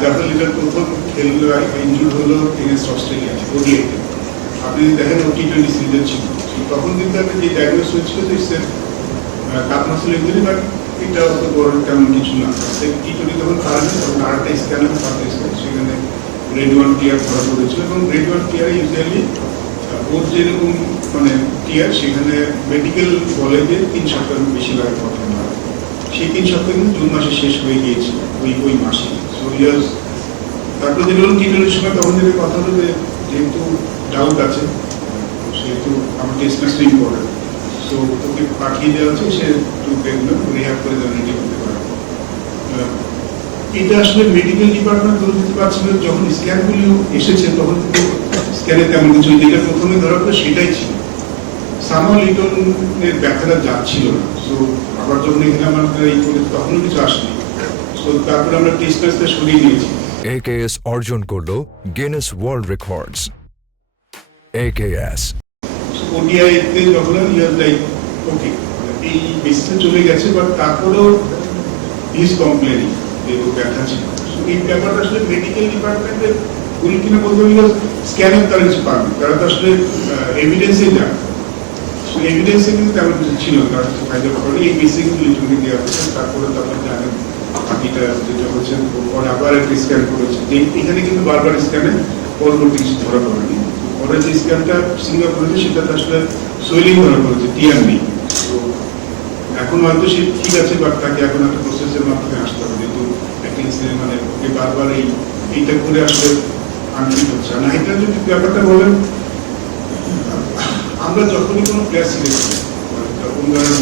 Zafar leader প্রথম খেললো injury হলো এগেনস্ট অস্ট্রেলিয়া ওডিআইতে। আপনি যদি দেখেন ও টি-20 সিরিজে ছিল, তখন কিন্তু একটা যে ডায়াগনোস হয়েছিল যে কাপ মাসেল ইঞ্জুরি, বাট এটা অত বড় তেমন কিছু না। টি-20 তখন কারণে তখন আরেকটা স্ক্যানার পাঠিয়েছিল, সেখানে গ্রেড 1 টিয়ার ধরা পড়েছিল এবং গ্রেড 1 টিয়ারে ইউজুয়ালি ওর যেরকম মানে টিয়ার সেখানে মেডিকেল বলে যে 3 সপ্তাহ বেশি লাগার কথা না। সেই 3 সপ্তাহ কিন্তু জুন মাসে শেষ হয়ে গিয়েছিল ওই মাসে। সো ইয়ার্স তারপরে যে ধরুন টি-20 সময় তখন যেটা কথা হলো যে যেহেতু ডাউট আছে, সেহেতু আমার টেস্ট ম্যাচটা ইম্পর্টেন্ট, সো ওকে পাঠিয়ে দেওয়া হচ্ছে, সে রিহ্যাব করে যেন রেডি করতে পারে। এটা আসলে মেডিকেল ডিপার্টমেন্ট ধরে দিতে পারছিল। যখন স্ক্যানগুলি এসেছে তখন কিন্তু স্ক্যানে তেমন কিছু, যেটা প্রথমে ধরা পড়ে সেটাই ছিল। সামহাও লিটনের ব্যথাটা যাচ্ছিল না। সো আবার যখন এখানে আমাদের এই করে তখনও কিছু আসেনি। সো তারপরে আমরা টেস্ট ম্যাচটা সরিয়ে নিয়েছি। AKS অর্জন করলো গিনেস ওয়ার্ল্ড রেকর্ডস। AKS ওডিআইতে যখন ইয়ার লাইক ওকে এই বেসিসে চলে গেছে, বাট তারপরেও ইজ কমপ্লেনিং যে ও ব্যথা ছিল। এই ব্যাপারটা আসলে মেডিকেল ডিপার্টমেন্টের ভুল কিনা বলতে গেলে স্ক্যানের তারা কিছু পাবে, তারা তো আসলে এভিডেন্সে যান। এভিডেন্সে কিন্তু তেমন কিছু ছিল না, তারা কিছু ফাইদা করে এই বেসে কিন্তু লিটনকে দেওয়া হয়েছে। তারপরে তারপরে জানেন বাকিটা যেটা হচ্ছে পরে আবার একটা স্ক্যান করেছে, এখানে কিন্তু বারবার স্ক্যানে পরবর্তী কিছু ধরা পড়েনি। পরে যে স্ক্যানটা সিঙ্গাপুরে সেটাতে আসলে সোয়েলিং ধরা পড়েছে, টিয়ার নেই। তো এখন হয়তো সে ঠিক আছে, বাট তাকে এখন একটা প্রসেসের মাধ্যমে আসতে হবে, যেহেতু একটা ইনসিডেন্ট মানে ওকে বারবার এইটা করে আসলে আনফিট হচ্ছে। আর নাহিদরা যদি ব্যাপারটা বলেন, আমরা যখনই কোনো প্লেয়ার সিলেক্ট করি, তখন ধরেন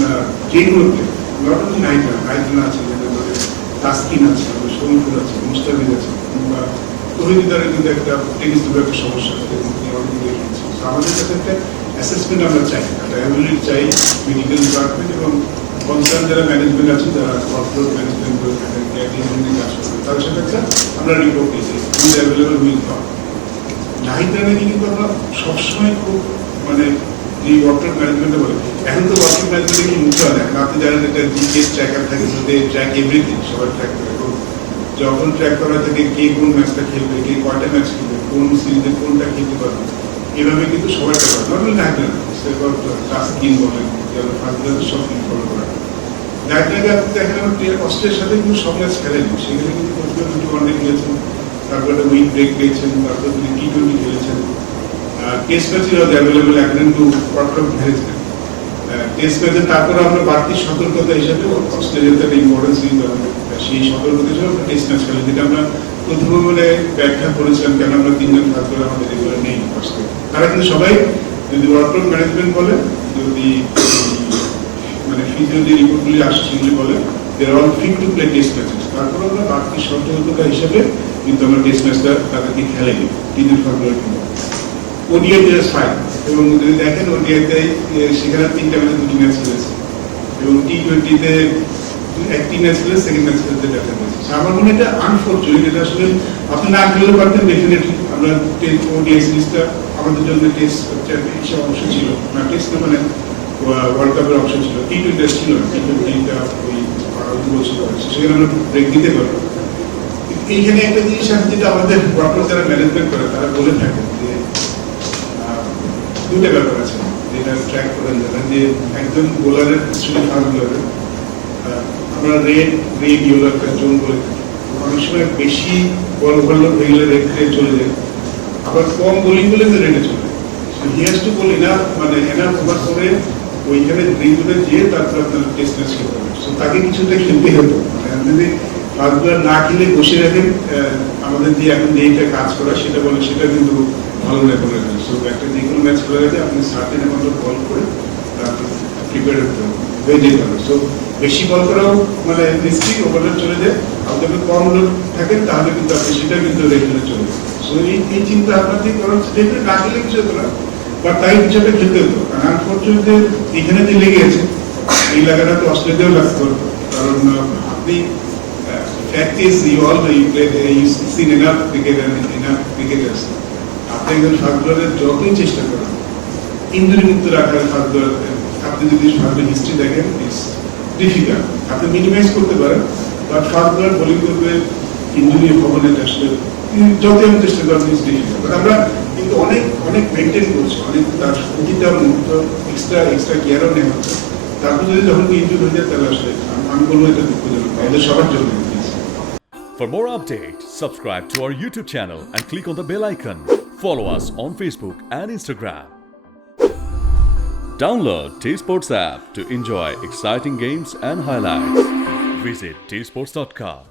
যে কোনো প্লেয়ার, নট অনলি নাহিদরা আছে, তাসকিন আছে, শরীফুল আছে, মুস্তাফিজ আছে, কিংবা তহিদারের কিন্তু একটা টেনিস দুটো একটা সমস্যা আছে, আমাদের কাছে একটা অ্যাসেসমেন্ট আমরা চাই, একটা অ্যাবিলিটি চাই মেডিকেল ডিপার্টমেন্ট এবং কনসার্ন যারা ম্যানেজমেন্ট আছে, যারা ওয়ার্কলোড ম্যানেজমেন্ট করে থাকেন, কাজ করবে, তাদের সাথে একটা আমরা রিপোর্ট দিয়েছি উইথ অ্যাভেলেবল উইথ পাওয়া। নাহিদরা নাকি কিন্তু আমরা সবসময় খুব মানে যে ওয়ার্কলোড ম্যানেজমেন্টে বলে, এখন তো ওয়ার্কলোড ম্যানেজমেন্টে কি মুখে হয় না, আপনি জানেন একটা জিপিএস ট্র্যাকার থাকে, সাথে ট্র্যাক এভরিথিং, সবার ট্র্যাক করে। যখন ট্র্যাক করা থাকে কে কোন ম্যাচটা খেলবে, কে কয়টা ম্যাচ খেলবে, কোন সিরিজে কোনটা খেলতে পারবে, এভাবে কিন্তু সবাই নর্মালি নাহিদরা টাস্কিং বলেন, সব কিছু ফলো করা। নাহিদরা আপনি দেখেন অস্ট্রেলিয়ার সাথে কিন্তু সব ম্যাচ খেলেনি, সেখানে কিন্তু প্রথমে দুটো ওয়ানডে খেলেছেন, তারপরে উইক ব্রেক পেয়েছেন, তারপরে তিনি টি-20 খেলেছেন, টেস্ট ম্যাচে অ্যাভেলেবল এখন কিন্তু ওয়ার্ল্ড হেরেছেন টেস্ট ম্যাচে। তারপরে আমরা বাড়তি সতর্কতা হিসাবে অস্ট্রেলিয়াতে একটা ইম্পর্টেন্স নিতে হবে, সেই সতর্কতা হিসেবে আমরা টেস্ট ম্যাচ খেলি, যেটা আমরা প্রথমে মানে ব্যাখ্যা করেছিলাম কেন আমরা 3 জন ভাগ করে আমাদের এগুলো নেই। তারা কিন্তু সবাই যদি ওয়ার্কলোড ম্যানেজমেন্ট বলে, যদি মানে ফিজিও যে রিপোর্টগুলি আসছে সেগুলি বলে they are all fit to play test matches. তারপরে আমরা বাড়তি সতর্কতা হিসেবে কিন্তু আমরা টেস্ট ম্যাচটা তাদেরকে খেলেনি 3 জন ভাগ করে। ওডিআইতে ফাইন, এবং যদি দেখেন ওডিআইতে সেখানে 3টা ম্যাচে 2টি ম্যাচ খেলেছে, এবং টি-20তে 1টি ম্যাচ খেলে সেকেন্ড ম্যাচ খেলতে দেখা গেছে। আমার মনে হয় এটা আনফর্চুনেট, এটা আসলে আপনি না খেলতে পারতেন ডেফিনেটলি। আমরা ওডিআই সিরিজটা আমাদের জন্য টেস্ট হিসেবে অংশ ছিল না, টেস্ট না মানে ওয়ার্ল্ড কাপের অংশ ছিল, টি-20 ছিল না, টি-20টা ওই 2 বছর হয়েছে, সেখানে আমরা ব্রেক দিতে পারবো। এইখানে একটা জিনিস আছে যেটা আমাদের ওয়ার্ল্ড যারা ম্যানেজমেন্ট করে তারা বলে থাকেন যে দুটো ব্যাপার আছে যেটা ট্র্যাক করেন, যারা যে একজন বোলারের স্ট্রিট ফাস্ট বোলারের আমরা রেড ইয়েলো একটা জোন বলে থাকি, অনেক সময় বেশি বল ওভারলোড হয়ে গেলে রেডে চলে যায়, আবার কম বোলিং বলে রেডে চলে যায়। He has to ball enough, মানে এনাফ ওভার করে ওইখানে গ্রিন জোনে যেয়ে তারপরে আপনার টেস্ট ম্যাচ খেলতে হবে। সো তাকে কিছুটা খেলতে হতো, মানে যদি ফাস্ট বোলার না খেলে বসে রাখেন, আমাদের যে এখন যেইটা কাজ করা সেটা বলে সেটা কিন্তু ভালো লেভেল আছে। সো একটা যে কোনো ম্যাচ খেলা গেছে আপনি সার্টেন অ্যামাউন্ট বল করে তারপর প্রিপেয়ার হতে হয়ে যেতে হবে। সো বেশি বল করাও মানে রিস্কি, ওভারলোড চলে যায়। আর যদি কম লোড থাকে তাহলে কিন্তু আপনি সেটা কিন্তু রেগুলার চলে যায়। সো এই চিন্তা আপনার দিয়ে করা হচ্ছে, দেখবেন না খেলে কিছু হতো না, বা তাই কিছুটা খেলতে হতো। কারণ আনফর্চুনেটলি এখানে যে লেগে গেছে এই লাগাটা তো অস্ট্রেলিয়াতেও লাগতে পারতো, কারণ আপনি fact is you seen enough cricket and enough cricketers. আপনি একজন ফাস্ট বোলারের যতই চেষ্টা করেন ইঞ্জুরি মুক্ত রাখার ফাস্ট বোলার, আপনি যদি ফাস্ট হিস্ট্রি দেখেন ইটস ডিফিকাল্ট। আপনি মিনিমাইজ করতে পারেন, বাট ফাস্ট বোলার বোলিং করবে ইঞ্জুরি হবে না, এটা আসলে যতই আমি চেষ্টা করেন ডিফিকাল্ট। আমরা কিন্তু অনেক অনেক মেনটেন করছি, অনেক তার প্রতিটা মুহূর্ত এক্সট্রা কেয়ারও নেওয়া হচ্ছে। তারপর যদি যখন ইঞ্জুরি হয়ে যায় তাহলে আসলে আমি বলবো এটা দুঃখজনক আমাদের সবার জন্য। For more updates, subscribe to our YouTube channel and click on the bell icon. Follow us on Facebook and Instagram. Download T-Sports app to enjoy exciting games and highlights. Visit tsports.com.